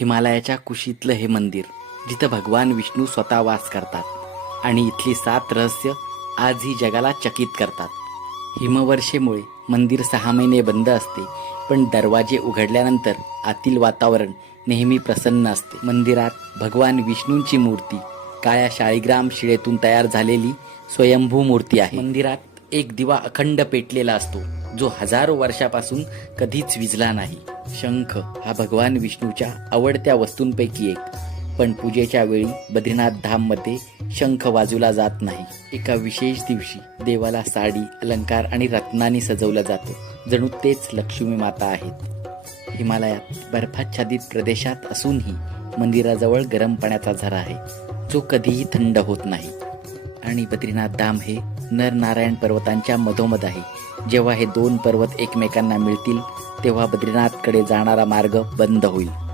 हिमालयाच्या कुशीतलं हे मंदिर जिथं भगवान विष्णू स्वतः वास करतात आणि इथली सात रहस्य आजही जगाला चकित करतात. हिमवर्षेमुळे मंदिर सहा महिने बंद असते पण दरवाजे उघडल्यानंतर आतील वातावरण नेहमी प्रसन्न असते. मंदिरात भगवान विष्णूंची मूर्ती काळ्या शाळीग्राम शिळेतून तयार झालेली स्वयंभू मूर्ती आहे. मंदिरात एक दिवा अखंड पेटलेला असतो जो हजारो वर्षापासून कधीच विजला नाही. शंख हा भगवान विष्णूच्या आवडत्या वस्तूंपैकी एक. पण पूजेच्या वेळी बद्रीनाथ धाममध्ये शंख वाजवला जात नाही. एका विशेष दिवशी देवाला साडी अलंकार आणि रत्नांनी सजवलं जातं. जणू तेच लक्ष्मी माता आहेत. हिमालयात बर्फाच्छादित प्रदेशात असूनही मंदिराजवळ गरम पाण्याचा झरा आहे. जो कधीही थंड होत नाही. आणि बद्रीनाथ धाम हे नरनारायण पर्वतांच्या मधोमध आहे. जेव्हा हे दोन पर्वत एकमेकांना मिळतील तेव्हा बद्रीनाथकडे जाणारा मार्ग बंद होईल.